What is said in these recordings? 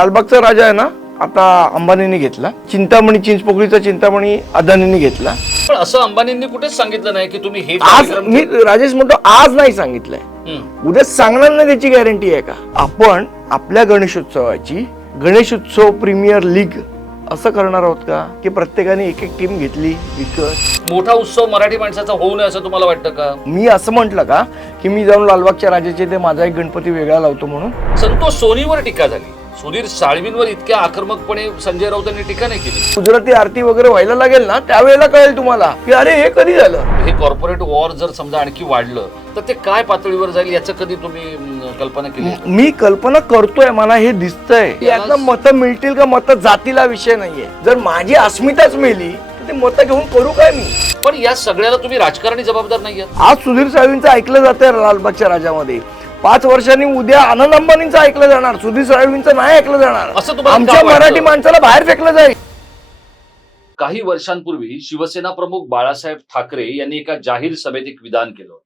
लालबागचा राजा आहे ना, आता अंबानींनी घेतला. चिंतामणी, चिंचपोकळीचा चिंतामणी अदानींनी घेतला. पण असं अंबानींनी कुठेच सांगितलं नाही की तुम्ही हे आज मी राजेश म्हणतो, आज नाही सांगितलंय, उद्या सांगणार नाही त्याची गॅरंटी आहे का? आपण आपल्या गणेशोत्सवाची गणेशोत्सव प्रीमियर लीग असं करणार आहोत का की प्रत्येकाने एक एक टीम घेतली विकत? मोठा उत्सव मराठी माणसाचा होऊ नये असं तुम्हाला वाटतं का? मी असं म्हटलं का की मी जाऊन लालबागच्या राजाचे ते माझा एक गणपती वेगळा लावतो म्हणून? संतोष सोनीवर टीका झाली, सुधीर साळवींवर इतक्या आक्रमकपणे संजय राऊतांनी टीका नाही केली. गुजराती आरती वगैरे व्हायला लागेल ना, त्यावेळेला कळेल तुम्हाला की अरे हे कधी झालं. हे कॉर्पोरेट वॉर जर समजा आणखी वाढलं तर ते काय पातळीवर जाईल याचं कधी तुम्ही कल्पना केली? मी कल्पना करतोय, मला हे दिसतंय. यातनं मतं मिळतील का? मतं जातीला विषय नाहीये. जर माझी अस्मिताच मिळली तर ते मतं घेऊन करू काय मी? पण या सगळ्याला तुम्ही राजकारणी जबाबदार नाही आहात. आज सुधीर साळवींचं ऐकलं जातंय लालबागच्या राजामध्ये. 5 वर्षांनी उद्या आनंद अंबानींचं ऐकलं जाणार, सुधीर साळवींचं नाही ऐकलं जाणार. असं तुम्हाला आमच्या मराठी माणसाला बाहेर फेकलं जाईल. काही वर्षांपूर्वी शिवसेना प्रमुख बाळासाहेब ठाकरे यांनी एका जाहीर सभेत एक विधान केलं होतं,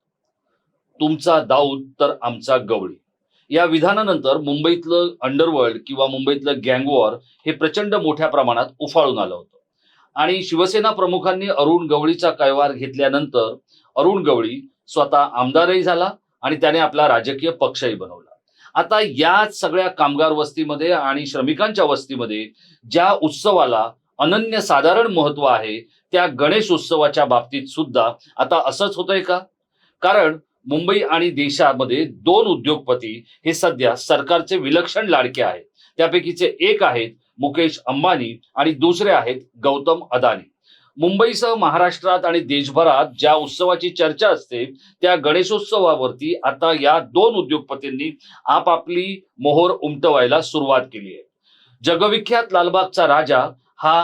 तुमचा दाऊद तर आमचा गवळी. या विधानानंतर मुंबईतलं अंडरवर्ल्ड किंवा मुंबईतलं गँगवॉर हे प्रचंड मोठ्या प्रमाणात उफाळून आलं होतं. आणि शिवसेना प्रमुखांनी अरुण गवळीचा कैवार घेतल्यानंतर अरुण गवळी स्वतः आमदारही झाला आणि त्याने आपला राजकीय पक्षही बनवला. आता या सगळ्या कामगार वस्तीमध्ये आणि श्रमिकांच्या वस्तीमध्ये ज्या उत्सवाला अनन्यसाधारण महत्व आहे, त्या गणेश उत्सवाच्या बाबतीत सुद्धा आता असंच होतंय का? कारण मुंबई आणि देशामध्ये 2 उद्योगपती हे सध्या सरकारचे विलक्षण लाडके आहेत. त्यापैकीचे एक आहेत मुकेश अंबानी आणि दुसरे आहेत गौतम अदानी. मुंबईसह महाराष्ट्रात आणि देशभरात ज्या उत्सवाची चर्चा असते, त्या गणेशोत्सवावरती आता या 2 उद्योगपतींनी आपापली मोहोर उमटवायला सुरुवात केली आहे. जगविख्यात लालबागचा राजा हा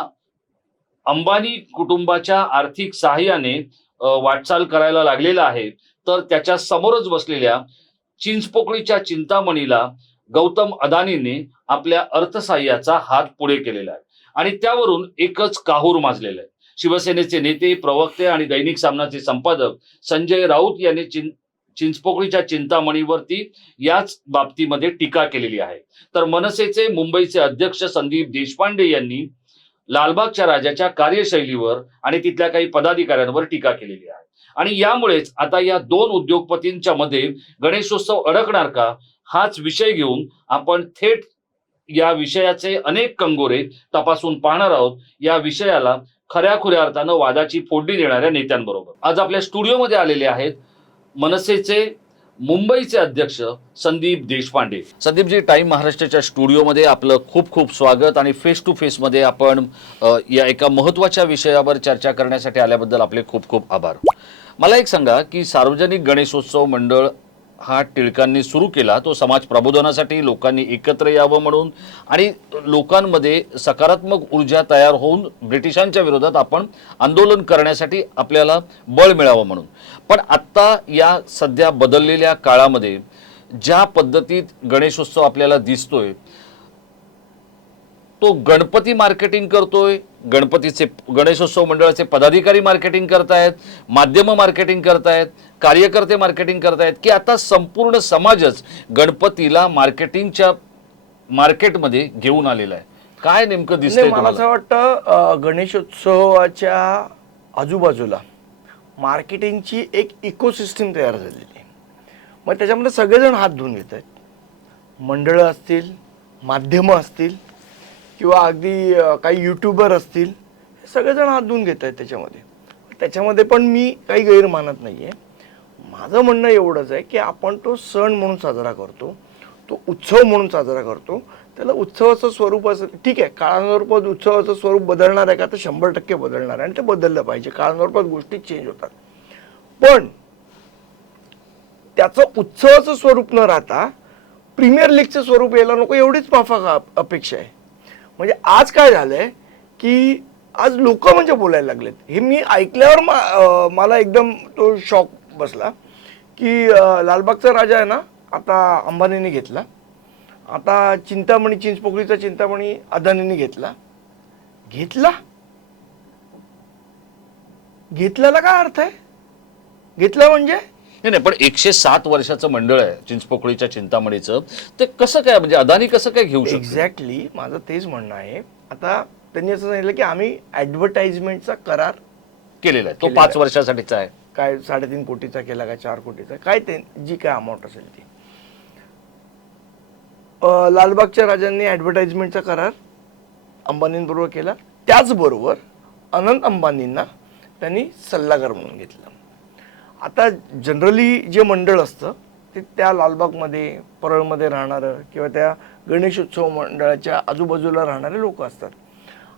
अंबानी कुटुंबाच्या आर्थिक सहाय्याने वाटचाल करायला लागलेला आहे, तर त्याच्या समोरच बसलेल्या चिंचपोकळीच्या चिंतामणीला गौतम अदानींनी आपल्या अर्थसहाय्याचा हात पुढे केलेला आहे. आणि त्यावरून एकच काहूर माजलेलं आहे. शिवसेनेचे नेते, प्रवक्ते आणि दैनिक सामनाचे संपादक संजय राऊत यांनी चिंचपोकळीच्या चिंतामणीवरती याच बाबतीमध्ये टीका केलेली आहे. तर मनसेचे मुंबईचे अध्यक्ष संदीप देशपांडे यांनी लालबागच्या राजाच्या कार्यशैलीवर आणि तिथल्या काही पदाधिकाऱ्यांवर टीका केलेली आहे. आणि यामुळेच आता या 2 उद्योगपतींच्या मध्ये गणेशोत्सव अडकणार का, हाच विषय घेऊन आपण थेट या विषयाचे अनेक कंगोरे तपासून पाहणार आहोत. या विषयाला खऱ्या अर्थानं वादाची फोडणी देणाऱ्या नेत्यांबरोबर आज आपल्या स्टुडिओमध्ये आलेले आहेत मनसेचे मुंबईचे अध्यक्ष संदीप देशपांडे. संदीपजी, टाइम महाराष्ट्राच्या स्टुडिओमध्ये आपलं खूप खूप स्वागत. आणि फेस टू फेस मध्ये आपण या एका महत्त्वाच्या विषयावर चर्चा करण्यासाठी आल्याबद्दल आपले खूप खूप आभार. मला एक सांगा की सार्वजनिक गणेशोत्सव मंडळ हा टिळकांनी सुरू केला, तो समाज प्रबोधनासाठी, लोकांनी एकत्र यावं म्हणून आणि लोकांमध्ये सकारात्मक ऊर्जा तयार होऊन ब्रिटिशांच्या विरोधात आपण आंदोलन करण्यासाठी आपल्याला बळ मिळावं म्हणून. पण आत्ता या सध्या बदललेल्या काळामध्ये ज्या पद्धतीत गणेशोत्सव आपल्याला दिसतोय, तो गणपती मार्केटिंग करतोय, गणेशोत्सव मंडळाचे पदाधिकारी मार्केटिंग करतायत, माध्यम मार्केटिंग करतायत, कार्यकर्ते मार्केटिंग करतायत, की आता संपूर्ण समाजच गणपतीला मार्केटिंगच्या मार्केटमध्ये घेऊन आलेला आहे? काय नेमकं दिसतंय? मला असं वाटतं गणेशोत्सवाच्या आजूबाजूला मार्केटिंगची एक इकोसिस्टम तयार झालेली आहे. मग त्याच्यामध्ये सगळेजण हात धुवून घेत आहेत. मंडळं असतील, माध्यमं असतील किंवा अगदी काही यूट्यूबर असतील, हे सगळेजण हात धुवून घेत आहेत त्याच्यामध्ये पण मी काही गैर मानत नाही आहे. माझं म्हणणं एवढंच आहे की आपण तो सण म्हणून साजरा करतो, तो उत्सव म्हणून साजरा करतो, त्याला उत्सवाचं स्वरूप असं ठीक आहे. काळानुरूपात उत्सवाचं स्वरूप बदलणार आहे का? तर 100% बदलणार आहे आणि ते बदललं पाहिजे. काळानुरूपात गोष्टी चेंज होतात. पण त्याचं उत्सवाचं स्वरूप न राहता प्रीमियर लीगचं स्वरूप यायला नको, एवढीच माफक अपेक्षा आहे. म्हणजे आज काय झालंय की आज लोक म्हणजे बोलायला लागलेत. हे मी ऐकल्यावर मला एकदम तो शॉक बसला की लालबागचा राजा आहे ना, आता अंबानींनी घेतला. आता चिंतामणी, चिंचपोकळीचा चिंतामणी अदानींनी घेतला. घेतल्याला काय अर्थ आहे? घेतला म्हणजे नाही नाही, पण 107 वर्षाचं मंडळ आहे चिंचपोकळीच्या चिंतामणीचं, ते कसं काय म्हणजे अदानी कसं काय घेऊ शकतो? एक्झॅक्टली माझं तेच म्हणणं आहे. आता त्यांनी असं सांगितलं की आम्ही ऍडव्हर्टाइजमेंटचा करार केलेला आहे, तो 5 वर्षासाठीचा आहे. काय 3.5 कोटीचा केला काय 4 कोटीचा काय ते जी काय अमाऊंट असेल ती. लालबागच्या राजांनी ऍडव्हर्टाइजमेंटचा करार अंबानींबरोबर केला. त्याचबरोबर अनंत अंबानींना त्यांनी सल्लागार म्हणून घेतलं. आता जनरली जे मंडळ असतं ते त्या लालबागमध्ये परळमध्ये राहणारं किंवा त्या गणेशोत्सव मंडळाच्या आजूबाजूला राहणारे लोक असतात.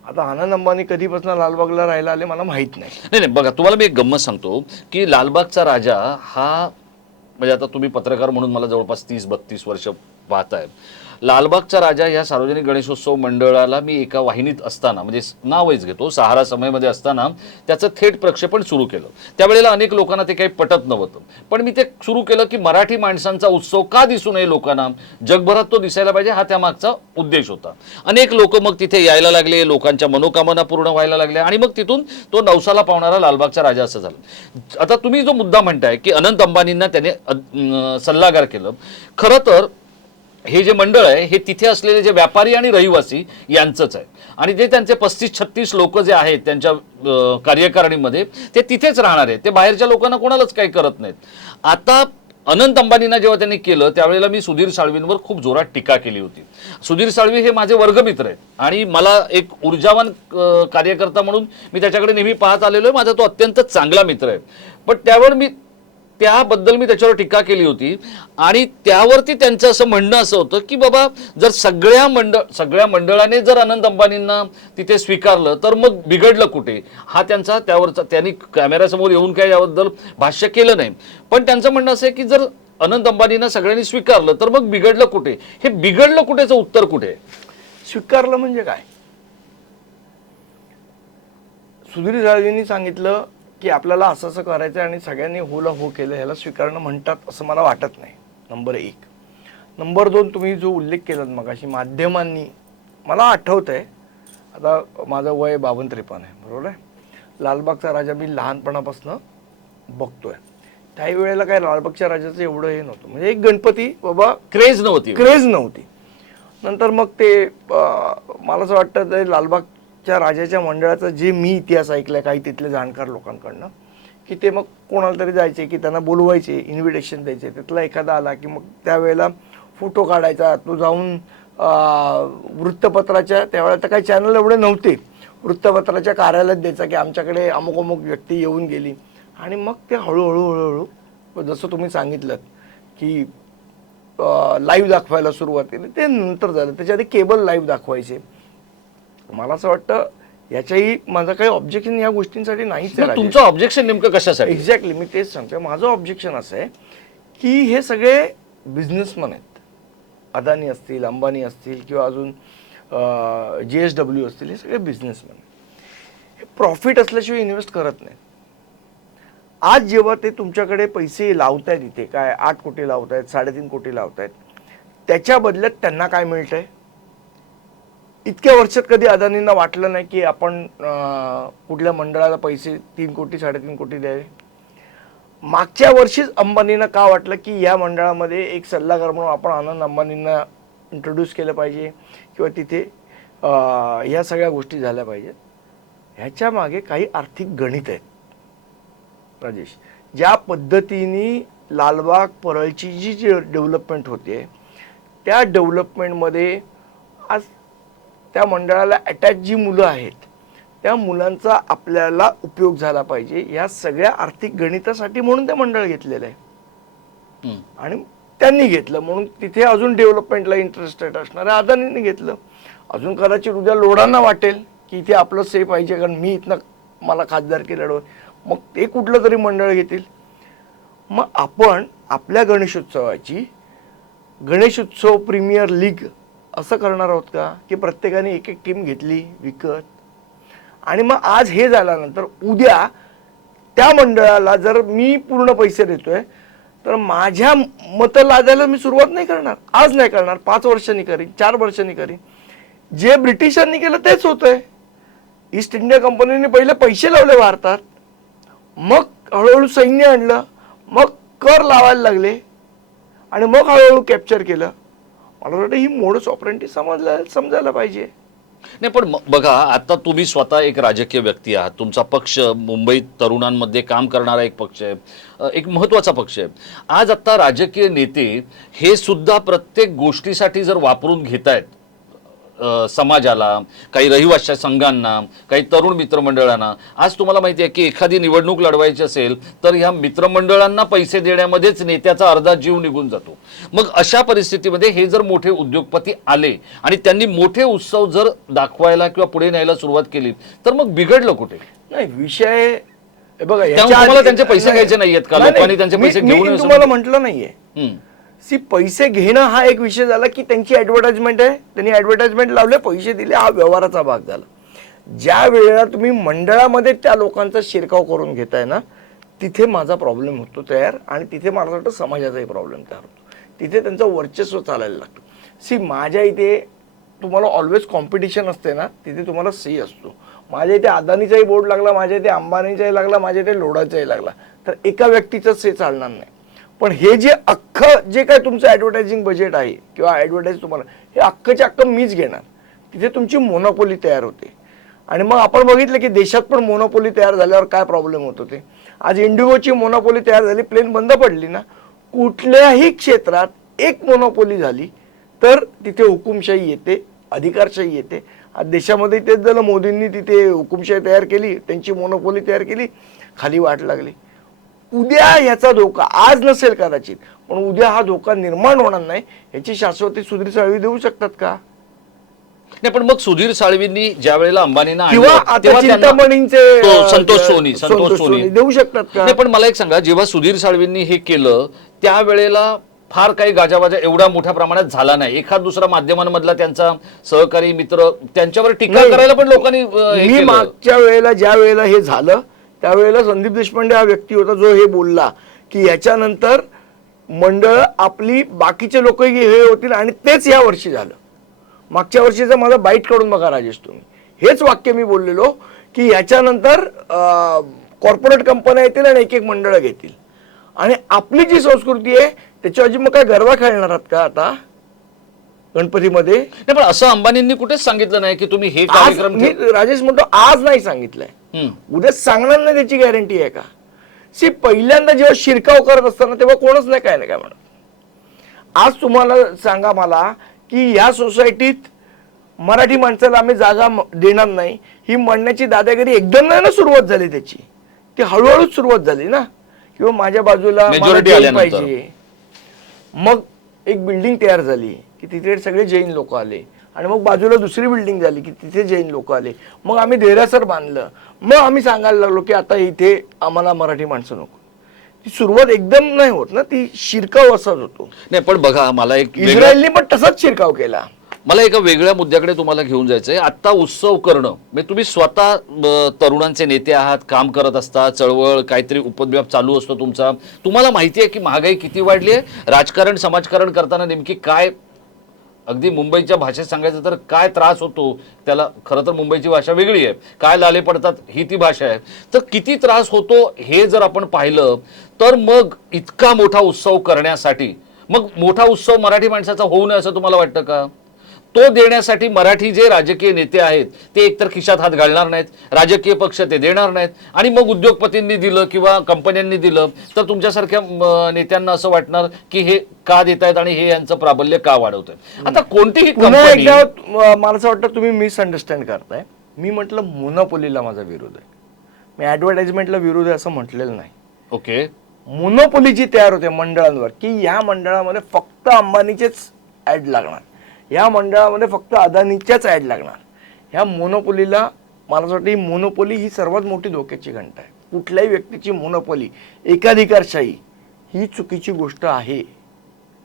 आता आनंद अंबानी कधीपासून लालबागला राहायला आले मला माहीत नाही. नाही नाही, बघा तुम्हाला मी एक गंमत सांगतो की लालबागचा राजा हा म्हणजे आता तुम्ही पत्रकार म्हणून मला जवळपास 30-32 वर्ष पाहताय. लालबागचा राजा या सार्वजनिक गणेशोत्सव मंडळाला मी एका वाहिनीत असताना म्हणजे नावच घेतो सहारा समयमध्ये असताना त्याचं थेट प्रक्षेपण सुरू केलं. त्यावेळेला अनेक लोकांना ते काही पटत नव्हतं, पण मी ते सुरू केलं की मराठी माणसांचा उत्सव का दिसू नये लोकांना, जगभरात तो दिसायला पाहिजे, हा त्यामागचा उद्देश होता. अनेक लोक मग तिथे यायला लागले, लोकांच्या मनोकामना पूर्ण व्हायला लागल्या आणि मग तिथून तो नवसाला पावणारा लालबागचा राजा असं झालं. आता तुम्ही जो मुद्दा म्हणताय की अनंत अंबानींना त्याने सल्लागार केलं, खरं तर हे जे मंडळ आहे हे तिथे असलेले जे व्यापारी आणि रहिवासी यांचंच आहे आणि जे त्यांचे 35-36 लोक जे आहेत त्यांच्या कार्यकारिणीमध्ये ते तिथेच राहणार आहेत, ते बाहेरच्या लोकांना कोणालाच काही करत नाहीत. आता अनंत अंबानींना जेव्हा त्यांनी केलं त्यावेळेला मी सुधीर साळवींवर खूप जोरात टीका केली होती. सुधीर साळवी हे माझे वर्गमित्र आहेत आणि मला एक ऊर्जावान कार्यकर्ता म्हणून मी त्याच्याकडे नेहमी पाहत आलेलो आहे, माझा तो अत्यंत चांगला मित्र आहे. पण त्याबद्दल मी त्याच्यावर टीका केली होती आणि त्यावरती त्यांचं असं म्हणणं असं होतं की बाबा जर सगळ्या मंडळाने जर अनंत अंबानींना तिथे स्वीकारलं तर मग बिघडलं कुठे, हा त्यांचा त्यावरचा, त्यांनी कॅमेऱ्यासमोर येऊन काय याबद्दल भाष्य केलं नाही. पण त्यांचं म्हणणं असं आहे की जर अनंत अंबानींना सगळ्यांनी स्वीकारलं तर मग बिघडलं कुठे, हे बिघडलं कुठेचं उत्तर कुठे? स्वीकारलं म्हणजे काय? सुधीर साळवींनी सांगितलं की आपल्याला असं असं करायचं आणि सगळ्यांनी होला हो केलं, ह्याला स्वीकारणं म्हणतात असं मला वाटत नाही. नंबर 1. नंबर 2, तुम्ही जो उल्लेख केलात मगाशी माध्यमांनी, मला आठवत आहे आता माझं वय 52-53 आहे, बरोबर आहे. लालबागचा राजा मी लहानपणापासून बघतोय. त्याही वेळेला काय लालबागच्या राजाचं एवढं हे नव्हतं, म्हणजे एक गणपती बाबा क्रेज नव्हती. नंतर मग ते मला असं वाटतं ते लालबागच्या राजाच्या मंडळाचा जे मी इतिहास ऐकलाय काही तिथले जाणकार लोकांकडनं की ते मग कोणाला तरी जायचे की त्यांना बोलवायचे, इन्व्हिटेशन द्यायचे, त्यातला एखादा आला की मग त्यावेळेला फोटो काढायचा, तो जाऊन वृत्तपत्राच्या, त्यावेळेला तर काही चॅनल एवढे नव्हते, वृत्तपत्राच्या कार्यालयात द्यायचा की आमच्याकडे अमुक अमुक व्यक्ती येऊन गेली. आणि मग ते हळूहळू जसं तुम्ही सांगितलं की लाईव्ह दाखवायला सुरुवात केली, ते नंतर झालं. त्याच्या आधी केबल लाईव्ह दाखवायचे. मला असं वाटतं याच्याही माझं काही ऑब्जेक्शन या गोष्टींसाठी नाहीच आहे. तुमचं ऑब्जेक्शन नेमकं कशासाठी? एक्झॅक्टली मी तेच सांगतोय. माझं ऑब्जेक्शन असं आहे की हे सगळे बिझनेसमॅन आहेत, अदानी असतील, अंबानी असतील किंवा अजून JSW असतील, हे सगळे बिझनेसमॅन. हे प्रॉफिट असल्याशिवाय इन्व्हेस्ट करत नाहीत. आज जेव्हा ते तुमच्याकडे पैसे लावतायत, इथे काय 8 कोटी लावतायत, 3.5 कोटी लावतायत, त्याच्या बदल्यात त्यांना काय मिळतंय? इतक्या वर्षात कधी अदानींना वाटलं नाही की आपण कुठल्या मंडळाला पैसे 3 कोटी 3.5 कोटी द्यावे? मागच्या वर्षीच अंबानींना का वाटलं की या मंडळामध्ये एक सल्लागार म्हणून आपण आनंद अंबानींना इंट्रोड्यूस केलं पाहिजे किंवा तिथे ह्या सगळ्या गोष्टी झाल्या पाहिजेत? ह्याच्या मागे काही आर्थिक गणित आहेत राजेश. ज्या पद्धतीने लालबाग परळची जी डेव्हलपमेंट होते त्या डेव्हलपमेंटमध्ये आज त्या मंडळाला अटॅच जी मुलं आहेत त्या मुलांचा आपल्याला उपयोग झाला पाहिजे, या सगळ्या आर्थिक गणितासाठी म्हणून ते मंडळ घेतलेलं आहे. आणि त्यांनी घेतलं म्हणून तिथे अजून डेव्हलपमेंटला इंटरेस्टेड असणाऱ्या अदानींनी घेतलं. अजून कदाचित उद्या लोढांना वाटेल की इथे आपलं सेफ पाहिजे कारण मी इथनं मला खासदारकी लढव, मग ते कुठलं तरी मंडळ घेतील. मग आपण आपल्या गणेशोत्सवाची गणेशोत्सव प्रीमियर लीग असं करणार आहोत का की प्रत्येकाने एक एक टीम घेतली विकत, आणि मग आज हे झाल्यानंतर उद्या त्या मंडळाला जर मी पूर्ण पैसे देतोय तर माझ्या मतं लादायला मी सुरुवात नाही करणार, आज नाही करणार, 5 वर्षांनी करीन, 4 वर्षांनी करीन. जे ब्रिटिशांनी केलं तेच होतंय. ईस्ट इंडिया कंपनीने पहिले पैसे लावले भारतात, मग हळूहळू सैन्य आणलं, मग कर लावायला लागले आणि मग हळूहळू कॅप्चर केलं. मला वाटतं ही मोडस ऑपरेंटी समजायला पाहिजे. नाही पण बघा, आता तुम्ही स्वतः एक राजकीय व्यक्ती आहात, तुमचा पक्ष मुंबईत तरुणांमध्ये काम करणारा एक पक्ष आहे, एक महत्त्वाचा पक्ष आहे. आज आता राजकीय नेते हे सुद्धा प्रत्येक गोष्टीसाठी जर वापरून घेतायत समाजाला, काही रहिवासी संघांना, काही तरुण मित्रमंडळांना. आज तुम्हाला माहिती आहे की एखादी निवडणूक लढवायची असेल तर ह्या मित्रमंडळांना पैसे देण्यामध्येच नेत्याचा अर्धा जीव निघून जातो. मग अशा परिस्थितीमध्ये हे जर मोठे उद्योगपती आले आणि त्यांनी मोठे उत्सव जर दाखवायला किंवा पुढे न्यायला सुरुवात केली तर मग बिघडलं कुठे? नाही, विषय बघा, तुम्हाला त्यांचे पैसे घ्यायचे नाहीयेत का? लोकांनी त्यांचे पैसे घेऊन तुम्हाला म्हटलं नाहीये. पैसे घेणं हा एक विषय झाला की त्यांची ऍडव्हर्टाइजमेंट आहे, त्यांनी ऍडव्हर्टाइजमेंट लावले, पैसे दिले, हा व्यवहाराचा भाग झाला. ज्या वेळेला तुम्ही मंडळामध्ये त्या लोकांचा शिरकाव करून घेताय ना, तिथे माझा प्रॉब्लेम होतो तयार, आणि तिथे मला वाटतं समाजाचाही प्रॉब्लेम तयार होतो. तिथे त्यांचं वर्चस्व चालायला लागतं. माझ्या इथे तुम्हाला ऑलवेज कॉम्पिटिशन असते ना, तिथे तुम्हाला सी असतो. माझ्या इथे अदानीचाही बोर्ड लागला, माझ्या इथे अंबानीचाही लागला, माझ्या इथे लोढाचाही लागला, तर एका व्यक्तीचं से चालणार नाही. पण हे जे अख्खं जे काय तुमचं ॲडव्हर्टायझिंग बजेट आहे किंवा ॲडव्हर्टाईज तुम्हाला, हे अख्खंच्या अख्खं मीच घेणार. तिथे तुमची मोनोपोली तयार होते. आणि मग आपण बघितलं की देशात पण मोनोपोली तयार झाल्यावर काय प्रॉब्लेम होत होते. आज इंडिगोची मोनोपोली तयार झाली, प्लेन बंद पडली ना. कुठल्याही क्षेत्रात एक मोनोपोली झाली तर तिथे हुकुमशाही येते, अधिकारशाही येते. आज देशामध्ये तेच झालं. मोदींनी तिथे हुकुमशाही तयार केली, त्यांची मोनोपोली तयार केली, खाली वाट लागली. उद्या याचा धोका, आज नसेल कदाचित, पण उद्या हा धोका निर्माण होणार नाही याची शाश्वती सुधीर साळवी देऊ शकतात का? नाही, पण मग सुधीर साळवींनी ज्या वेळेला अंबानींना किंवा आता चिंतामणींचे संतोष सोनी देऊ शकतात का? नाही, पण मला एक सांगा, जेव्हा सुधीर साळवींनी हे केलं त्यावेळेला फार काही गाजावाजा एवढ्या मोठ्या प्रमाणात झाला नाही. एखाद दुसरा माध्यमांमधला त्यांचा सहकारी मित्र त्यांच्यावर टीका करायला पण लोकांनी मी मागच्या वेळेला ज्या वेळेला हे झालं त्यावेळेला संदीप देशपांडे हा व्यक्ती होता जो हे बोलला की याच्यानंतर मंडळ आपली बाकीचे लोकही हे होतील, आणि तेच या वर्षी झालं. मागच्या वर्षीचं माझं बाईट काढून बघा राजेश तुम्ही, हेच वाक्य मी बोललेलो की याच्यानंतर कॉर्पोरेट कंपन्या येतील आणि एक एक मंडळं घेतील, आणि आपली जी संस्कृती आहे त्याच्याऐवजी मग काय गरबा खेळणार आहात का आता गणपतीमध्ये? नाही, पण असं अंबानींनी कुठेच सांगितलं नाही की तुम्ही हे कार्यक्रम. राजेश म्हणतो आज नाही सांगितलंय, उद्या सांगणार नाही त्याची गॅरंटी आहे का? पहिल्यांदा जेव्हा शिरकाव करत असताना तेव्हा कोणच नाही काय म्हणत. आज तुम्हाला सांगा मला की ह्या सोसायटीत मराठी माणसाला आम्ही जागा देणार नाही, ही म्हणण्याची दादागिरी एकदम नाही ना सुरुवात झाली त्याची, ती हळूहळूच सुरुवात झाली ना. किंवा माझ्या बाजूला पाहिजे, मग एक बिल्डिंग तयार झाली की तिथे सगळे जैन लोक आले, आणि मग बाजूला दुसरी बिल्डिंग झाली की तिथे जैन लोक आले. मग आम्ही देरासर बांधलं, मग आम्ही सांगायला लागलो की आता इथे आम्हाला मराठी माणसं नको. ती सुरुवात एकदम नाही होत ना, ती शिरकाव असाच होतो. नाही, पण बघा, मला एक इस्रायलने पण तसाच शिरकाव केला. मला एका वेगळ्या मुद्द्याकडे तुम्हाला घेऊन जायचंय. आता उत्सव करणं म्हणजे तुम्ही स्वतः तरुणांचे नेते आहात, काम करत असता, चळवळ काहीतरी उपद्व्याप चालू असतो तुमचा. तुम्हाला माहिती आहे की महागाई किती वाढली आहे, राजकारण समाजकारण करताना नेमकी काय, अगदी मुंबईच्या भाषेत सांगायचं तर काय त्रास होतो त्याला. खरं तर मुंबईची भाषा वेगळी आहे, काय लाले पडतात ही ती भाषा आहे. तर किती त्रास होतो हे जर आपण पाहिलं तर मग इतका मोठा उत्सव करण्यासाठी, मग मोठा उत्सव मराठी माणसाचा होऊ नये असं तुम्हाला वाटतं का? तो देण्यासाठी मराठी जे राजकीय नेते आहेत ते एकतर खिशात हात घालणार नाहीत, राजकीय पक्ष ते देणार नाहीत, आणि मग उद्योगपतींनी दिलं किंवा कंपन्यांनी दिलं तर तुमच्यासारख्या नेत्यांना असं वाटणार की हे का देत आहेत आणि हे यांचं प्राबल्य का वाढवत आहे. आता कोणतीही पुन्हा एकदा मला असं वाटतं तुम्ही मिसअंडरस्टँड करताय. मी म्हटलं मोनोपोलीला माझा विरोध आहे, मी ऍडव्हर्टाइजमेंटला विरोध आहे असं म्हटलेलं नाही. ओके, मोनोपोली जी तयार होते मंडळांवर की या मंडळामध्ये फक्त अंबानीचेच ऍड लागणार, या मंडळामध्ये फक्त अदानीच्याच ऍड लागणार, ह्या मोनोपोलीला मला असं वाटतं ही मोनोपोली ही सर्वात मोठी धोक्याची घंटा आहे. कुठल्याही व्यक्तीची मोनोपोली, एकाधिकारशाही ही चुकीची गोष्ट आहे.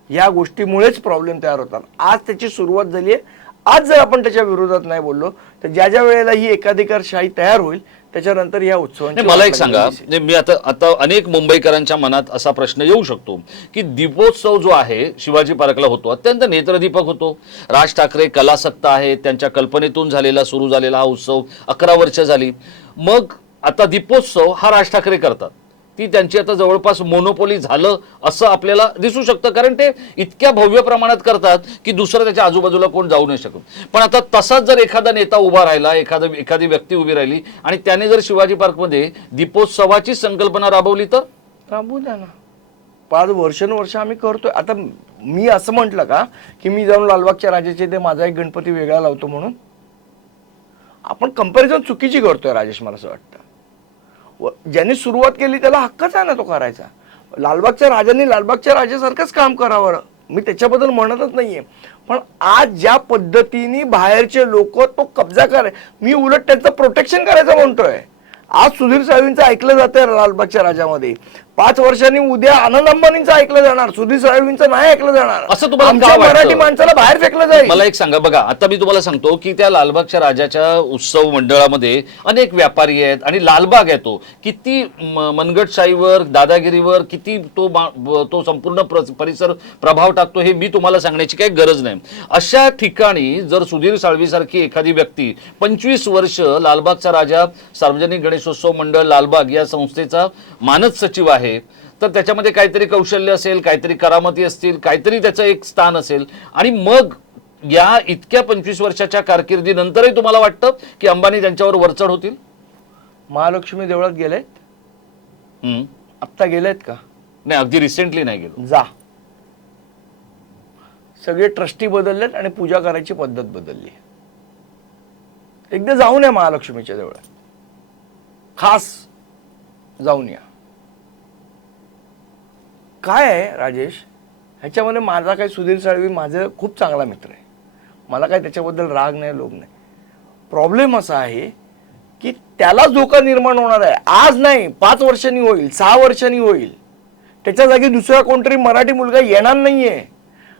या गोष्टीमुळेच प्रॉब्लेम तयार होतात. आज त्याची सुरुवात झाली आहे. आज जर आपण त्याच्या विरोधात नाही बोललो तर ज्या ज्या वेळेला ही एकाधिकारशाही तयार होईल त्याच्यानंतर या उत्सवांची. मला एक सांगा, मी आता अनेक मुंबईकरांच्या मनात असा प्रश्न येऊ शकतो की दीपोत्सव जो आहे शिवाजी पार्कला होतो, अत्यंत नेत्रदीपक होतो. राज ठाकरे कलासक्त आहेत, त्यांच्या कल्पनेतून सुरू झालेला हा उत्सव 11 वर्ष झाली. मग आता दीपोत्सव हा राज ठाकरे करतात, ती त्यांची आता जवळपास मोनोपोली झालं असं आपल्याला दिसू शकतं, कारण ते इतक्या भव्य प्रमाणात करतात की दुसरं त्याच्या आजूबाजूला कोण जाऊ नाही शकत. पण आता तसाच जर एखादा नेता उभा राहिला, एखादी व्यक्ती उभी राहिली आणि त्याने जर शिवाजी पार्कमध्ये दीपोत्सवाची संकल्पना राबवली तर राबवू द्या ना. 5 वर्षानुवर्ष आम्ही करतोय. आता मी असं म्हटलं का की मी जाऊन लालबागच्या राजाचे ते माझा एक गणपती वेगळा लावतो म्हणून? आपण कंपॅरिझन चुकीची करतोय राजेश, मला असं वाटतं. ज्यांनी सुरुवात केली त्याला हक्कच आहे ना तो करायचा. लालबागच्या राजांनी लालबागच्या राजासारखंच काम करावं, मी त्याच्याबद्दल म्हणतच नाहीये. पण आज ज्या पद्धतीने बाहेरचे लोक तो कब्जा कराय, मी उलट त्यांचं प्रोटेक्शन करायचं म्हणतोय. आज सुधीर साळवींचं ऐकलं जातंय लालबागच्या राजामध्ये. 5 वर्षांनी उद्या आनंद अंबानींचं ऐकलं जाणार, सुधीर साळवींचं नाही ऐकलं जाणार. असं तुम्हाला आमच्या का वाटतं? मराठी माणसाला बाहेर फेकलं जाईल. मला एक सांगा, बघा आता मी तुम्हाला सांगतो की त्या लालबागच्या राजाच्या उत्सव मंडळामध्ये अनेक व्यापारी आहेत आणि लालबाग आहे तो किती मनगटशाहीवर, दादागिरीवर किती तो संपूर्ण परिसर प्रभाव टाकतो हे मी तुम्हाला सांगण्याची काही गरज नाही. अशा ठिकाणी जर सुधीर साळवीसारखी एखादी व्यक्ती 25 वर्ष लालबागचा राजा सार्वजनिक गणेशोत्सव मंडळ लालबाग या संस्थेचा मानद सचिव आहे, तर त्याच्यामध्ये काहीतरी कौशल्य असेल, काहीतरी करामती असतील, काहीतरी त्याचं एक स्थान असेल, आणि मग या इतक्या 25 वर्षाच्या कारकिर्दीनंतरही तुम्हाला वाटतं की अंबानी त्यांच्यावर वरचढ होतील? महालक्ष्मी देवळात गेलेत? आत्ता गेलेत का? नाही, अगदी रिसेंटली नाही गेलो. जा, सगळे ट्रस्टी बदललेत आणि पूजा करायची पद्धत बदलली. एकदा जाऊन या महालक्ष्मीच्या देवळात, खास जाऊन या. काय आहे राजेश, ह्याच्यामध्ये माझा काही सुधीर साळवी माझं खूप चांगला मित्र आहे, मला काही त्याच्याबद्दल राग नाही, लोभ नाही. प्रॉब्लेम असा आहे की त्यालाच धोका निर्माण होणार आहे. आज नाही, 5 वर्षांनी होईल, 6 वर्षांनी होईल. त्याच्या जागी दुसरा कोणतरी मराठी मुलगा येणार नाहीये.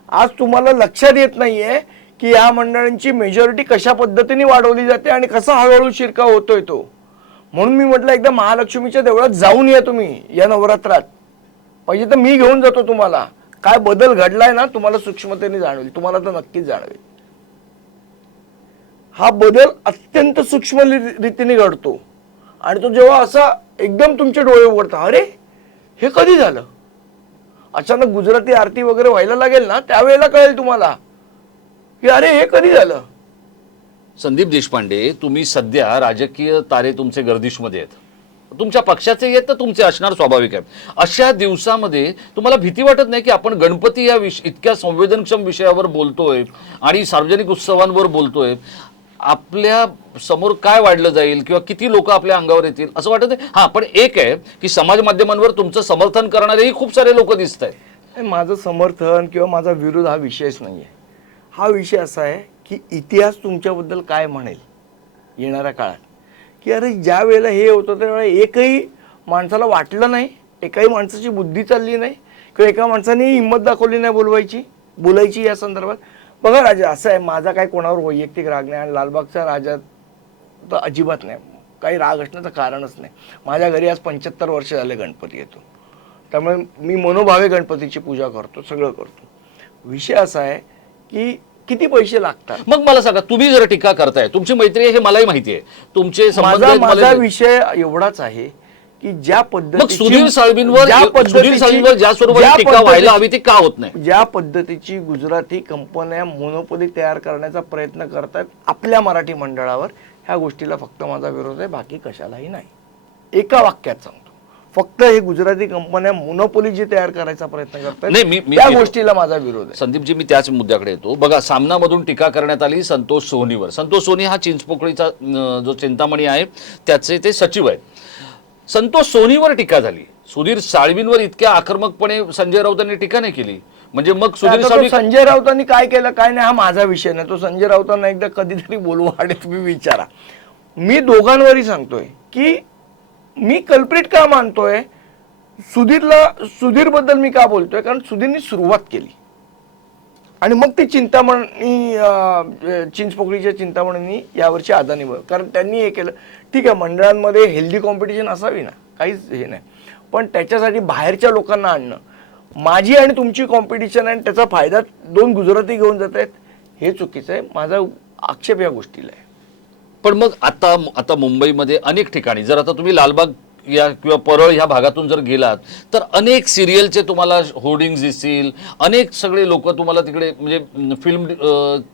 आज तुम्हाला लक्षात येत नाहीये की या मंडळांची मेजॉरिटी कशा पद्धतीने वाढवली जाते आणि कसा हळूहळू शिरकाव होतोय तो. म्हणून मी म्हटलं एकदा महालक्ष्मीच्या देवळात जाऊन या तुम्ही या नवरात्रात. पाहिजे तर मी घेऊन जातो तुम्हाला. काय बदल घडलाय ना तुम्हाला सूक्ष्मतेने जाणवेल, तुम्हाला तर नक्कीच जाणवेल. हा बदल अत्यंत सूक्ष्म रीतीने घडतो आणि तो जेव्हा असा एकदम तुमचे डोळे उघडतात, अरे हे कधी झालं, अचानक गुजराती आरती वगैरे व्हायला लागेल ना त्यावेळेला कळेल तुम्हाला की अरे हे कधी झालं. संदीप देशपांडे, तुम्ही सध्या राजकीय तारे तुमचे गर्दिशमध्ये आहेत, तुमच्या पक्षाचे आहेत तर तुमचे असणार स्वाभाविक आहे. अशा दिवसामध्ये तुम्हाला भीती वाटत नाही की आपण गणपती या इतक्या संवेदनक्षम विषयावर बोलतोय आणि सार्वजनिक उत्सवांवर बोलतोय, आपल्या समोर काय वाढलं जाईल किंवा किती लोक आपल्या अंगावर येतील असं वाटत नाही? हा, पण एक आहे की समाज माध्यमांवर तुमचं समर्थन करणारेही खूप सारे लोक दिसत आहेत. माझं समर्थन किंवा माझा विरोध हा विषयच नाहीये. हा विषय असा आहे की इतिहास तुमच्याबद्दल काय म्हणेल येणाऱ्या काळात, की अरे ज्या वेळेला हे होतं त्यावेळेला एकही माणसाला वाटलं नाही, एकाही माणसाची बुद्धी चालली नाही किंवा एका माणसाने हिंमत दाखवली नाही बोलायची या संदर्भात. बघा राजा, असं आहे, माझा काही कोणावर वैयक्तिक राग नाही आणि लालबागचा राजा तर अजिबात नाही, काही राग असण्याचं कारणच नाही. माझ्या घरी आज 75 वर्ष झाले गणपती येतो, त्यामुळे मी मनोभावे गणपतीची पूजा करतो, सगळं करतो. विषय असा आहे की किती पैसे लागतात. मग मला सांगा, तुम्ही जर टीका करताय, तुमची मैत्री आहे हे मलाही माहिती आहे, तुमचे संबंध आहेत माझा मलाही- विषय एवढाच आहे की ज्या मग पद्धतीची सुधीर साळवींवर ज्या स्वरूपाची टीका व्हायला हवी ती का होत नाही? ज्या पद्धतीची गुजराती कंपन्या मोनोपोली तयार करण्याचा प्रयत्न करतात आपल्या मराठी मंडळावर, ह्या गोष्टीला फक्त माझा विरोध आहे, बाकी कशालाही नाही. एका वाक्यात सांगतो, फक्त हे गुजराती कंपन्या मोनोपोली जी तयार करायचा प्रयत्न करतात त्या गोष्टीला माझा विरोध आहे. संदीपजी, मी त्याच मुद्द्याकडे येतो. बघा, सामनामधून टीका करण्यात आली संतोष सोनीवर. संतोष सोनी हा चिंचपोकळीचा जो चिंतामणी आहे त्याचे ते सचिव आहेत. संतोष सोनीवर टीका झाली, सुधीर साळवींवर इतक्या आक्रमकपणे संजय राऊतांनी टीका नाही केली. म्हणजे मग सुधीर साळवी, संजय राऊतांनी काय केलं काय नाही हा माझा विषय नाही, तो संजय राऊतांना एकदा कधीतरी बोलवा आणि तुम्ही विचारा. मी दोघांवरही सांगतोय की मी कल्प्रिट का मानतोय, सुधीर बद्दल मी का बोलतोय, कारण सुधीरनी सुरुवात केली आणि मग ती चिंतामणी चिंचपोकळीच्या चिंतामणींनी यावर्षी अदानीवर, कारण त्यांनी हे केलं. ठीक आहे, मंडळांमध्ये हेल्दी कॉम्पिटिशन असावी ना, काहीच हे नाही, पण त्याच्यासाठी बाहेरच्या लोकांना आणणं, माझी आणि तुमची कॉम्पिटिशन आणि त्याचा फायदा 2 गुजराती घेऊन जात आहेत, हे चुकीचं आहे. माझा आक्षेप या गोष्टीला आहे. पण मग आता मुंबईमध्ये अनेक ठिकाणी, जर आता तुम्ही लालबाग या किंवा परळ ह्या भागातून जर गेलात तर अनेक सिरियलचे तुम्हाला होर्डिंग्स दिसतील, अनेक सगळे लोक तुम्हाला तिकडे म्हणजे फिल्म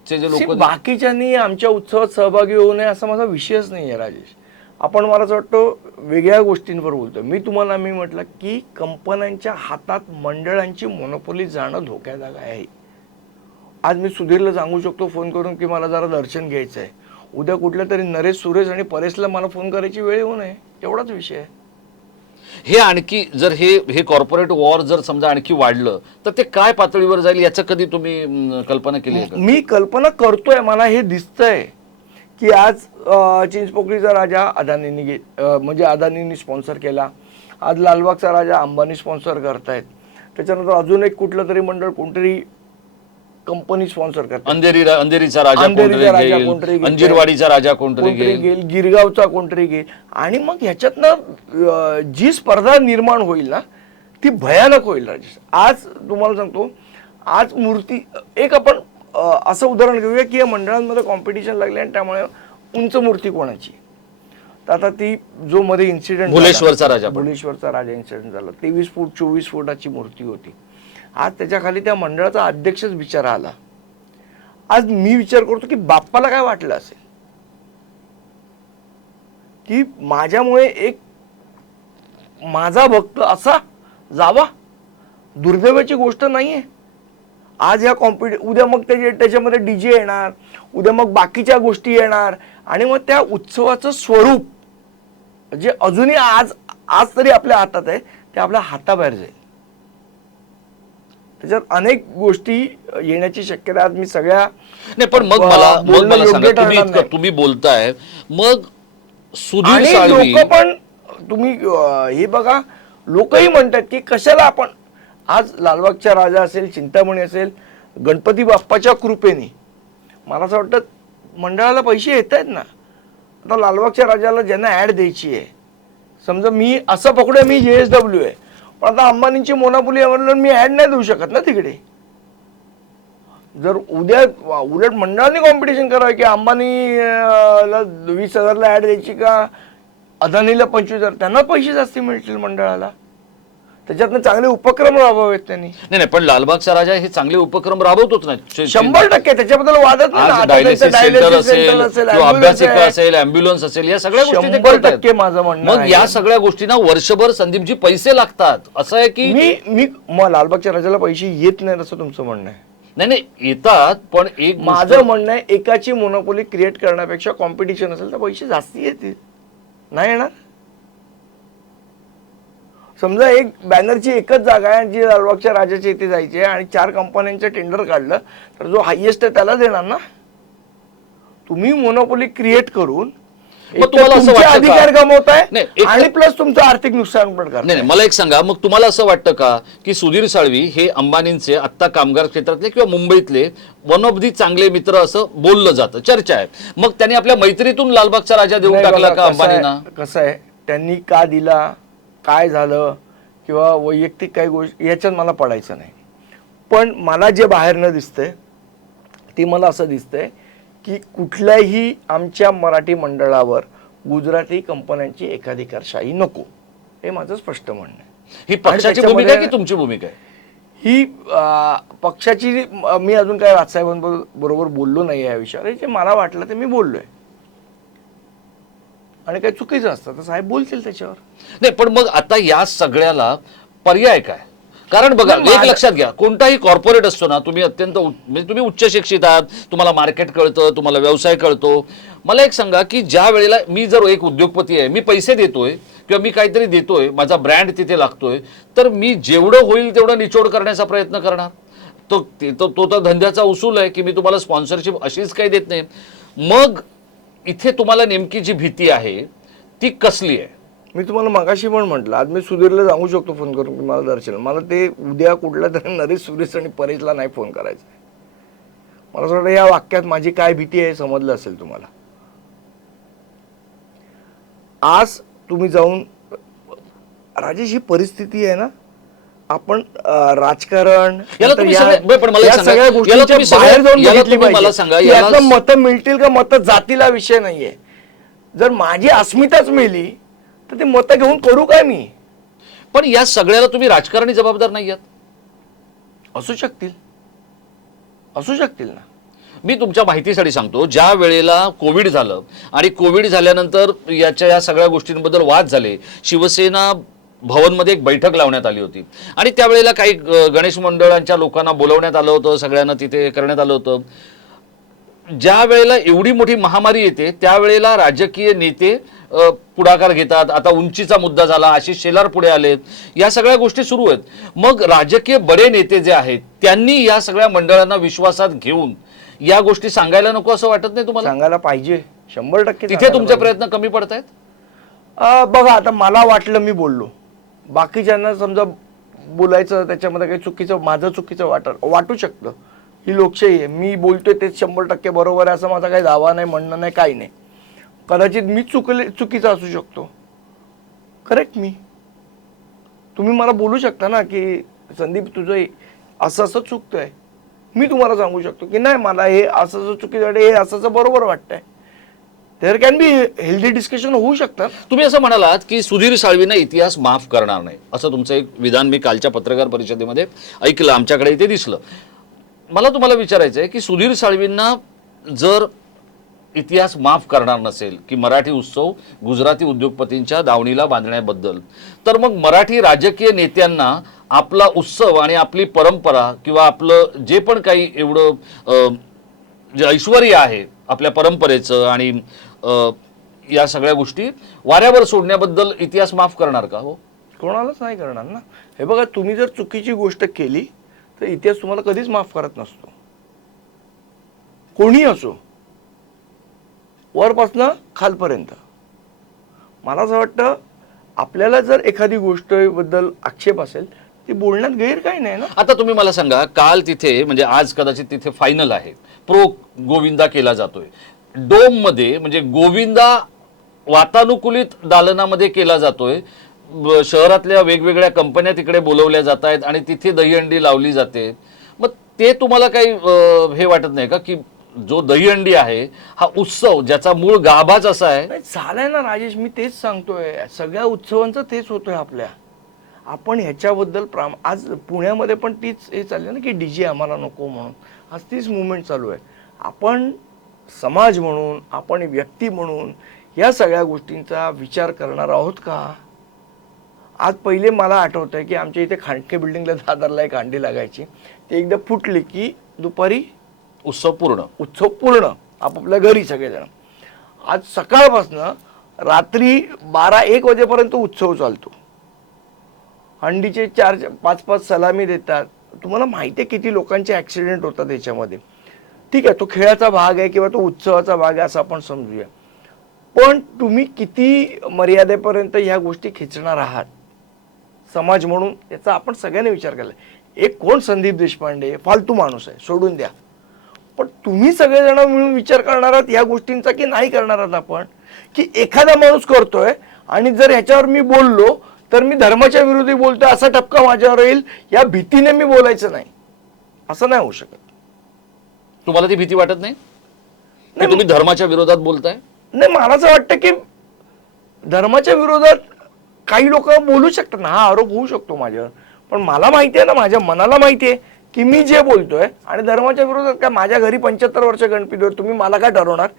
चे जे लोक. बाकीच्यांनी आमच्या उत्सवात सहभागी होऊ नये असा माझा विषयच नाही आहे राजेश. आपण मला असं वाटतं वेगळ्या गोष्टींवर बोलतो. मी म्हटलं की कंपन्यांच्या हातात मंडळांची मोनोपोली जाणं धोक्यादायक आहे. आज मी सुधीरला सांगू शकतो फोन करून की मला जरा दर्शन घ्यायचं आहे. उद्या कुठल्या तरी नरेश, सुरेश आणि परेशला मला फोन करायची वेळ येऊ नये, एवढाच विषय आहे. हे आणखी जर हे कॉर्पोरेट वॉर जर समजा आणखी वाढलं तर ते काय पातळीवर जाईल याचं कधी तुम्ही कल्पना केली आहे का? मी कल्पना करतोय. मला हे दिसतंय की आज चिंचपोकळीचा राजा अदानींनी म्हणजे अदानींनी स्पॉन्सर केला. आज लालबागचा राजा अंबानी स्पॉन्सर करतायत. त्याच्यानंतर अजून एक कुठलं तरी मंडळ कोणतरी कंपनी स्पॉन्सर करते. अंधेरीचा राजा कोणतरी घेईल, अंजीरवाडीचा राजा कोणतरी घेईल, गिरगावचा कोणतरी घेईल. आणि मग ह्याच्यातनं जी स्पर्धा निर्माण होईल ना ती भयानक होईल राजेश. आज तुम्हाला सांगतो, आज मूर्ती एक आपण असं उदाहरण घेऊया की या मंडळांमध्ये कॉम्पिटिशन लागले आणि त्यामुळे उंच मूर्ती कोणाची. तर आता ती जो मध्ये इन्सिडेंट भुलेश्वरचा राजा इन्सिडेंट झाला, 23 फूट 24 फुटाची मूर्ती होती. आज त्याच्या खाली त्या मंडळाचा अध्यक्षच विचार आला. आज मी विचार करतो की बाप्पाला काय वाटलं असेल की माझ्यामुळे एक माझा भक्त असा जावा. दुर्दैवाची गोष्ट नाहीये. आज ह्या उद्या मग त्याच्यामध्ये डीजे येणार, उद्या मग बाकीच्या गोष्टी येणार आणि मग त्या उत्सवाचं स्वरूप जे अजूनही आज तरी आपल्या हातात आहे ते आपल्या हाताबाहेर जाईल. त्याच्यात अनेक गोष्टी येण्याची शक्यता आज मी सगळ्या नाही. पण मग मला सांगा, तुम्ही बोलताय मग सुधीर साळवी लोक पण तुम्ही हे बघा, लोकही म्हणतात की कशाला आपण आज लालबागचा राजा असेल, चिंतामणी असेल, गणपती बाप्पाच्या कृपेने मला असं वाटतं मंडळाला पैसे येत आहेत ना. आता लालबागच्या राजाला ज्यांना ऍड द्यायची आहे, समजा मी असं पकडूया मी JSW आहे, पण आता अंबानींची मोनोपोली मी ऍड नाही देऊ शकत ना तिकडे. जर उद्या उलट मंडळाने कॉम्पिटिशन करावं की अंबानीला 20,000ला ऍड द्यायची का अदानीला 25,000, त्यांना पैसे जास्ती मिळतील मंडळाला. त्याच्यातनं चांगले उपक्रम राबवावेत त्यांनी. नाही, पण लालबागचा राजा हे चांगले उपक्रम राबवतोच नाही 100%. त्याच्याबद्दल वादच नाही. डायलिसिस सेंटर असेल, अभ्यासिका असेल, अँब्युलन्स असेल, या सगळ्या गोष्टी ते करतात. माझं म्हणणं मग या सगळ्या गोष्टींना वर्षभर संदीपजी पैसे लागतात. असं आहे की मी मग लालबागच्या राजाला पैसे येत नाहीत असं तुमचं म्हणणं आहे? नाही येतात, पण एक माझं म्हणणं आहे एकाची मोनोपोली क्रिएट करण्यापेक्षा कॉम्पिटिशन असेल तर पैसे जास्ती येतील. नाही येणार? समजा एक बॅनरची एकच जागा आहे जी लालबागच्या राजाच्या इथे जायची आहे आणि 4 कंपन्यांचं टेंडर काढलं तर जो हायएस्ट आहे त्याला देणार ना. तुम्ही मोनोपोली क्रिएट करून तुम्हाला असं वाटतं अधिकार गमावताय आणि प्लस तुमचं आर्थिक नुकसान पण करताय. नाही, मला एक सांगा, मग तुम्हाला असं वाटतं का की सुधीर साळवी हे अंबानींचे आत्ता कामगार क्षेत्रातले किंवा मुंबईतले वन ऑफ दी चांगले मित्र असं बोललं जातं, चर्चा आहे. मग त्यांनी आपल्या मैत्रीतून लालबागचा राजा देऊन टाकला का अंबानींना? कसं आहे, त्यांनी का दिला, काय झालं किंवा वैयक्तिक काही गोष्टी याच्यात मला पडायचं नाही. पण मला जे बाहेरनं दिसतंय ते मला असं दिसतंय की कुठल्याही आमच्या मराठी मंडळावर गुजराती कंपन्यांची एकाधिकारशाही नको, हे माझं स्पष्ट म्हणणं आहे. ही पक्षाची भूमिका आहे की तुमची भूमिका आहे? ही पक्षाची. मी अजून काय राजसाहेबांबरोबर बोललो नाही या विषयावर. जे मला वाटलं ते मी बोललोय आणि काही चुकीचं असतं तर साहेब बोलतील त्याच्यावर. नाही, पण मग आता या सगळ्याला पर्याय काय? कारण बघा, एक लक्षात घ्या, कोणताही कॉर्पोरेट असतो ना, तुम्ही अत्यंत म्हणजे तुम्ही उच्च शिक्षित आहात, तुम्हाला मार्केट कळतं, तुम्हाला व्यवसाय कळतो. मला एक सांगा की ज्या वेळेला मी जर एक उद्योगपती आहे, मी पैसे देतोय किंवा मी काहीतरी देतोय, माझा ब्रँड तिथे लागतोय, तर मी जेवढं होईल तेवढं निचोड करण्याचा प्रयत्न करणार. तो तर धंद्याचा उसूल आहे की मी तुम्हाला स्पॉन्सरशिप अशीच काही देत नाही. मग इथे तुम्हाला नेमकी जी भीती आहे ती कसली आहे? मी तुम्हाला मगाशी पण म्हटलं, आज मी सुधीरला सांगू शकतो फोन करून की मला दर्शन, मला ते उद्या कुठल्या तरी नरेश, सुरेश आणि परेशला नाही फोन करायचा. मला असं वाटतं या वाक्यात माझी काय भीती आहे समजलं असेल तुम्हाला. आज तुम्ही जाऊन राजेश, ही परिस्थिती आहे ना, आपण राजकारण सगळ्या गोष्टींच्या बाहेर जाऊन मतं मिळतील का मतं जातीला विषय नाहीये. जर माझी अस्मिताच मिळली तर ते मतं घेऊन करू काय मी? पण या सगळ्याला तुम्ही राजकारणी जबाबदार नाही आहात? असू शकतील ना. मी तुमच्या माहितीसाठी सांगतो, ज्या वेळेला कोविड झालं आणि कोविड झाल्यानंतर या सगळ्या गोष्टींबद्दल वाद झाले, शिवसेना भवनमध्ये एक बैठक लावण्यात आली होती आणि त्यावेळेला काही गणेश मंडळांच्या लोकांना बोलवण्यात आलं होतं, सगळ्यांना तिथे करण्यात आलं होतं. ज्या वेळेला एवढी मोठी महामारी येते त्यावेळेला राजकीय नेते पुढाकार घेतात. आता उंचीचा मुद्दा झाला, आशिष शेलार पुढे आलेत, या सगळ्या गोष्टी सुरू आहेत. मग राजकीय बडे नेते जे आहेत त्यांनी या सगळ्या मंडळांना विश्वासात घेऊन या गोष्टी सांगायला नको असं वाटत नाही तुम्हाला? सांगायला पाहिजे, 100% तिथे तुमचे प्रयत्न कमी पडत आहेत? बघा, आता मला वाटलं मी बोललो, बाकीच्यांना समजा बोलायचं त्याच्यामध्ये काही चुकीचं, माझं चुकीचं वाटू शकतं. ही लोकशाही आहे, मी बोलतोय ते 100% बरोबर आहे असं माझा काही दावा नाही, म्हणणं नाही, काही नाही. कदाचित मी चुकीचा असू शकतो, करेक्ट मी. तुम्ही मला बोलू शकता ना की संदीप तुझं असं असं चुकतंय, मी तुम्हाला सांगू शकतो की नाही मला हे असं असं चुकीचं वाटतं, हे असं असं बरोबर वाटतंय. There can be healthy discussion होऊ शकतात. तुम्ही असं म्हणालात की सुधीर साळवींना इतिहास माफ करणार नाही, असं तुमचं एक विधान मी कालच्या पत्रकार परिषदेमध्ये ऐकलं, आमच्याकडे इथे दिसलं. मला तुम्हाला विचारायचं आहे की सुधीर साळवींना जर इतिहास माफ करणार नसेल की मराठी उत्सव गुजराती उद्योगपतींच्या दावणीला बांधण्याबद्दल, तर मग मराठी राजकीय नेत्यांना आपला उत्सव आणि आपली परंपरा किंवा आपलं जे पण काही एवढं जे ऐश्वर्य आहे आपल्या परंपरेचं आणि या सगळ्या गोष्टी वाऱ्यावर सोडण्याबद्दल इतिहास माफ करणार का? हो, कोणालाच नाही करणार ना. हे बघा, तुम्ही जर चुकीची गोष्ट केली तर इतिहास तुम्हाला कधीच माफ करत नसतो, कोणी असो, वरपासनं खालपर्यंत. मला असं वाटतं आपल्याला जर एखादी गोष्टीबद्दल आक्षेप असेल ती बोलण्यात गैर काही नाही ना. आता तुम्ही मला सांगा, काल तिथे म्हणजे आज कदाचित तिथे फायनल आहे, प्रो गोविंदा केला जातोय डोम मध्ये, म्हणजे गोविंदा वातानुकूलित दालनामध्ये केला जातोय. शहरातल्या वेगवेगळ्या कंपन्या तिकडे बोलवल्या जात आहेत आणि तिथे दहीहंडी लावली जाते. मग ते तुम्हाला काही हे वाटत नाही का की जो दहीहंडी आहे हा उत्सव ज्याचा मूळ गाभाच असा आहे? झालंय ना राजेश, मी तेच सांगतोय, सगळ्या उत्सवांचं तेच होतोय आपल्या. आपण ह्याच्याबद्दल आज पुण्यामध्ये पण तीच हे चालली ना की डीजे आम्हाला नको म्हणून, आज तीच मुवमेंट चालू आहे. आपण समाज म्हणून, आपण व्यक्ती म्हणून या सगळ्या गोष्टींचा विचार करणार आहोत का? आज पहिले मला आठवत आहे की आमच्या इथे खांडके बिल्डिंगला दादरला एक अंडी लागायची, ती एकदा फुटली की दुपारी उत्सव पूर्ण आपापल्या घरी सगळेजण. आज सकाळपासनं रात्री 12-1 वाजेपर्यंत उत्सव चालतो, हंडीचे 4-5 सलामी देतात. तुम्हाला माहिती आहे किती लोकांचे ॲक्सिडेंट होतात याच्यामध्ये. ठीक आहे, तो खेळाचा भाग आहे किंवा तो उत्सवाचा भाग आहे असं आपण समजूया, पण तुम्ही किती मर्यादेपर्यंत ह्या गोष्टी खेचणार आहात समाज म्हणून, याचा आपण सगळ्यांनी विचार केला. एक कोण संदीप देशपांडे फालतू माणूस आहे, सोडून द्या, पण तुम्ही सगळेजण मिळून विचार करणार आहात या गोष्टींचा की नाही करणार आहात आपण? की एखादा माणूस करतोय आणि जर ह्याच्यावर मी बोललो तर मी धर्माच्या विरोधी बोलतोय असा ठपका माझ्यावर येईल, या भीतीने मी बोलायचं नाही, असं नाही होऊ शकत. तुम्हाला ती भीती वाटत नाही की तुम्ही धर्माच्या विरोधात बोलताय? नाही, मला असं वाटतं की धर्माच्या विरोधात काही लोक बोलू शकतात ना, हा आरोप होऊ शकतो माझ्यावर, पण मला माहिती आहे ना, माझ्या मनाला माहिती आहे की मी जे बोलतोय आणि धर्माच्या विरोधात काय. माझ्या घरी 75 वर्ष गणपतीवर तुम्ही मला काय ठरवणार?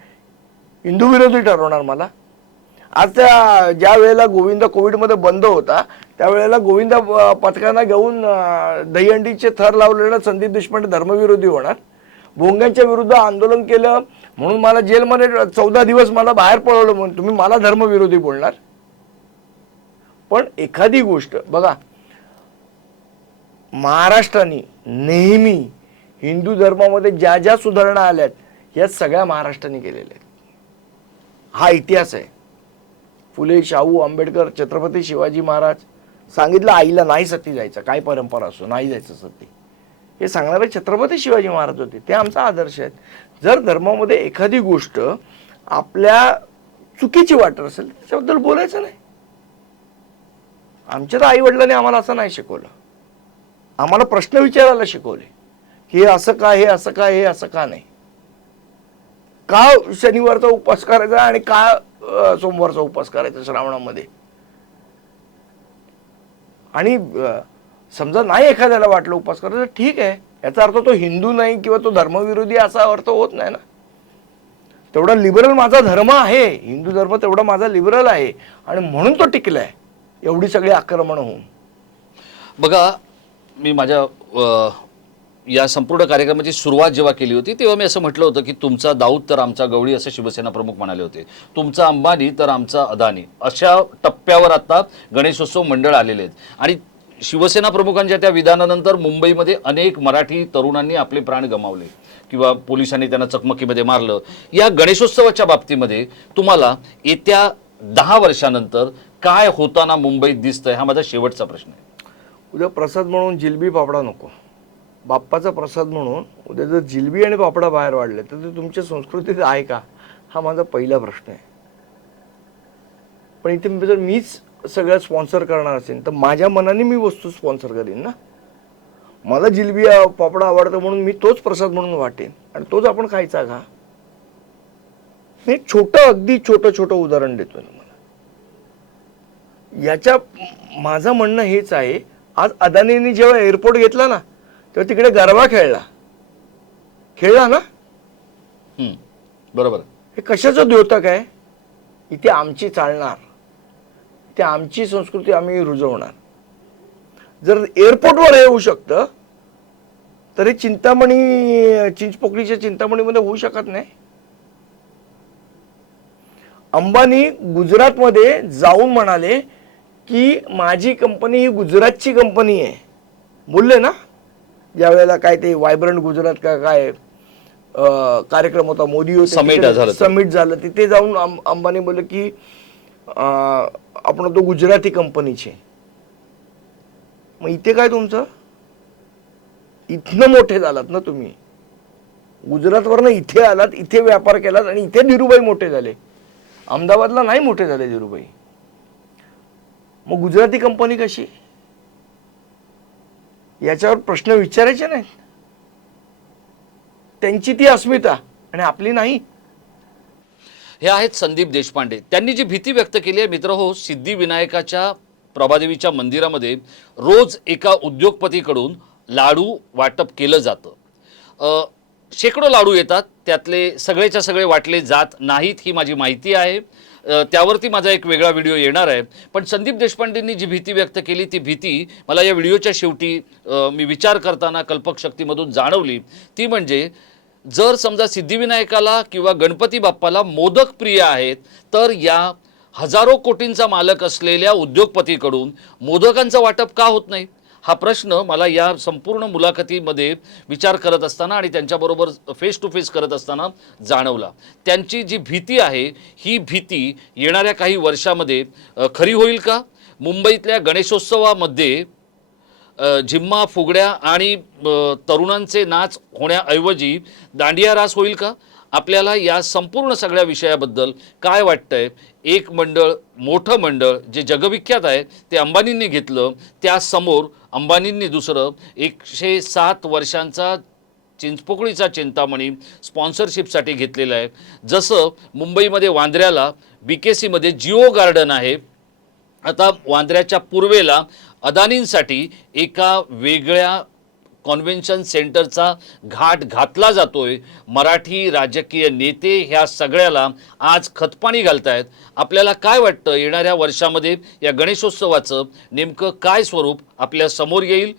हिंदू विरोधी ठरवणार मला? आज ज्या वेळेला गोविंदा कोविडमध्ये बंद होता त्यावेळेला गोविंदा पथकांना घेऊन दहीहंडीचे थर लावलेला संदीप देशपांडे धर्मविरोधी होणार? भोंग्यांच्या विरुद्ध आंदोलन केलं म्हणून मला जेलमध्ये 14 दिवस मला बाहेर पळवलं म्हणून तुम्ही मला धर्मविरोधी बोलणार? पण एखादी गोष्ट बघा, महाराष्ट्राने नेहमी हिंदू धर्मामध्ये ज्या ज्या सुधारणा आल्यात या सगळ्या महाराष्ट्राने केलेल्या आहेत. हा इतिहास आहे. फुले, शाहू, आंबेडकर, छत्रपती शिवाजी महाराज सांगितलं आईला नाही सती जायचं, काय परंपरा असो नाही जायचं सती, हे सांगणारे छत्रपती शिवाजी महाराज होते. ते आमचा आदर्श आहेत. जर धर्मामध्ये एखादी गोष्ट आपल्या चुकीची वाटत असेल त्याच्याबद्दल बोलायचं नाही. आमच्या तर आई वडिलांनी आम्हाला असं नाही शिकवलं, आम्हाला प्रश्न विचारायला शिकवले की हे असं का, हे असं का, हे असं का नाही, का शनिवारचा उपवास करायचा आणि का सोमवारचा उपवास करायचा श्रावणामध्ये, आणि समजा नाही एखाद्याला वाटलं उपवास करायचं, ठीक आहे, याचा अर्थ तो हिंदू नाही किंवा तो धर्मविरोधी असा अर्थ होत नाही ना. तेवढा लिबरल माझा धर्म आहे, हिंदू धर्म तेवढा माझा लिबरल आहे, आणि म्हणून तो टिकलाय एवढी सगळी आक्रमण होऊन. बघा, मी माझ्या या संपूर्ण कार्यक्रमाची सुरुवात जेव्हा केली होती तेव्हा मी असं म्हटलं होतं की तुमचा दाऊद तर आमचा गवळी, असे शिवसेना प्रमुख म्हणाले होते. तुमचा अंबानी तर आमचा अदानी, अशा टप्प्यावर आता गणेशोत्सव मंडळ आलेले आहेत. आणि शिवसेना प्रमुखांच्या त्या विधानानंतर मुंबईमध्ये अनेक मराठी तरुणांनी आपले प्राण गमावले किंवा पोलिसांनी त्यांना चकमकीमध्ये मारलं. या गणेशोत्सवाच्या बाबतीमध्ये तुम्हाला येत्या 10 वर्षानंतर काय होताना मुंबईत दिसतंय, हा माझा शेवटचा प्रश्न आहे. उद्या प्रसाद म्हणून जिलबी पापडा नको, बाप्पाचा प्रसाद म्हणून उद्या जर जिलबी आणि पापडा बाहेर वाढले तर ते तुमच्या संस्कृतीत आहे का, हा माझा पहिला प्रश्न आहे. पण इथे जर मीच सगळं स्पॉन्सर करणार असेल तर माझ्या मनाने मी वस्तू स्पॉन्सर करीन ना. मला जिलबी पापडा आवडतं म्हणून मी तोच प्रसाद म्हणून वाटेन आणि तोच आपण खायचा का. मी छोटं, अगदी छोटं उदाहरण देतोय मला. याच्या माझं म्हणणं हेच आहे, आज अदानींनी जेव्हा एअरपोर्ट घेतला ना तेव्हा तिकडे गरबा खेळला ना. बरोबर. हे कशाचं द्योतक आहे. इथे आमची चालणार, इथे आमची संस्कृती आम्ही रुजवणार. जर एअरपोर्टवर हे होऊ शकतं तर हे चिंचपोकळीच्या चिंतामणीमध्ये होऊ शकत नाही. अंबानी गुजरातमध्ये जाऊन म्हणाले की माझी कंपनी ही गुजरातची कंपनी आहे, बोलले ना. ज्या वेळेला काय ते व्हायब्रंट गुजरात का काय कार्यक्रम होता, मोदी होते, समिट झालं, तिथे जाऊन अंबानी बोलले की आपण तो गुजराती कंपनीचे. मग इथे काय तुमचं, इथनं मोठे झालात ना तुम्ही, गुजरातवरनं इथे आलात, इथे व्यापार केलात आणि इथे धीरूभाई मोठे झाले. अहमदाबादला नाही मोठे झाले धीरूभाई. मग गुजराती कंपनी कशी, याच्यावर प्रश्न विचारायचे नाहीत. त्यांची ती अस्मिता आणि आपली नाही. हे आहेत संदीप देशपांडे. त्यांनी जी भीती व्यक्त केली आहे मित्रहो, सिद्धिविनायकाच्या प्रभादेवीच्या मंदिरामध्ये रोज एका उद्योगपतीकडून लाडू वाटप केलं जातं. शेकडो लाडू येतात, त्यातले सगळेच्या सगळे वाटले जात नाहीत, ही माझी माहिती आहे. त्यावरती माझा एक वेगळा व्हिडिओ येणार आहे. पण संदीप देशपांडेंनी जी भीती व्यक्त केली ती भीती मला या व्हिडिओच्या शेवटी मी विचार करताना कल्पकशक्तीमधून जाणवली. ती म्हणजे जर समजा सिद्धिविनायकाला किंवा गणपती बाप्पाला मोदक प्रिय आहेत तर या हजारो कोटींचा मालक असलेल्या उद्योगपतीकडून मोदकांचं वाटप का होत नाही, हा प्रश्न मला या संपूर्ण मुलाखतीमध्ये विचार करत असताना आणि त्यांच्याबरोबर फेस टू फेस करत असताना जाणवला. त्यांची जी भीती आहे ही भीती येणाऱ्या काही वर्षामध्ये खरी होईल का. मुंबईतल्या गणेशोत्सवामध्ये झिम्मा, फुगड्या आणि तरुणांचे नाच होण्याऐवजी दांडिया रास होईल का. आपल्याला या संपूर्ण सगळ्या विषयाबद्दल काय वाटतंय. एक मंडळ, मोठं मंडळ जे जगविख्यात आहे ते अंबानींनी घेतलं, त्यासमोर अंबानींनी दुसरं 107 वर्षांचा चिंचपोकळीचा चिंतामणी स्पॉन्सरशिपसाठी घेतलेला आहे. जसं मुंबईमध्ये वांद्र्याला BKCमध्ये जिओ गार्डन आहे, आता वांद्र्याच्या पूर्वेला अदानींसाठी एका वेगळ्या कॉन्व्हेन्शन सेंटरचा घाट घातला जातोय. मराठी राजकीय नेते ह्या सगळ्याला आज खतपाणी घालतायत. आपल्याला काय वाटतं येणाऱ्या वर्षामध्ये या गणेशोत्सवाचं नेमकं काय स्वरूप आपल्या समोर येईल.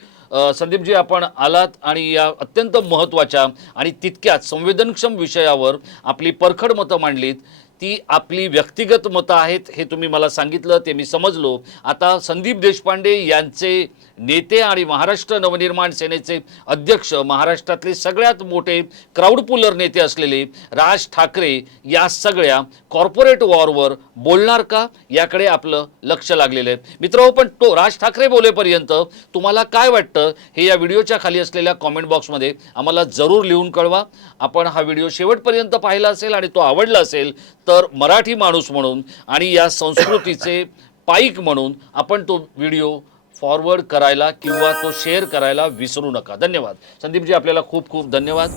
संदीपजी, आपण आलात आणि या अत्यंत महत्त्वाच्या आणि तितक्याच संवेदनक्षम विषयावर आपली परखड मतं मांडलीत. ती आपली व्यक्तिगत मतं आहेत हे तुम्ही मला सांगितलं, ते मी समजलो. आता संदीप देशपांडे यांचे नेते आणि महाराष्ट्र नवनिर्माण सेनेचे अध्यक्ष, महाराष्ट्रातले सगळ्यात मोठे क्राऊड पुलर नेते असलेले राज ठाकरे या सगळ्या कॉर्पोरेट वॉरवर बोलणार का, याकडे आपलं लक्ष लागलेलं आहे. मित्रांनो, पण तो राज ठाकरे बोलेपर्यंत तुम्हाला काय वाटतं हे या व्हिडिओच्या खाली असलेल्या कॉमेंट बॉक्समध्ये आम्हाला जरूर लिहून कळवा. आपण हा व्हिडिओ शेवटपर्यंत पाहिला असेल आणि तो आवडला असेल तर मराठी माणूस म्हणून आणि या संस्कृतीचे पाईक म्हणून आपण तो व्हिडिओ फॉरवर्ड करायला किंवा तो शेअर करायला विसरू नका. धन्यवाद. संदीपजी, आपल्याला खूप खूप धन्यवाद.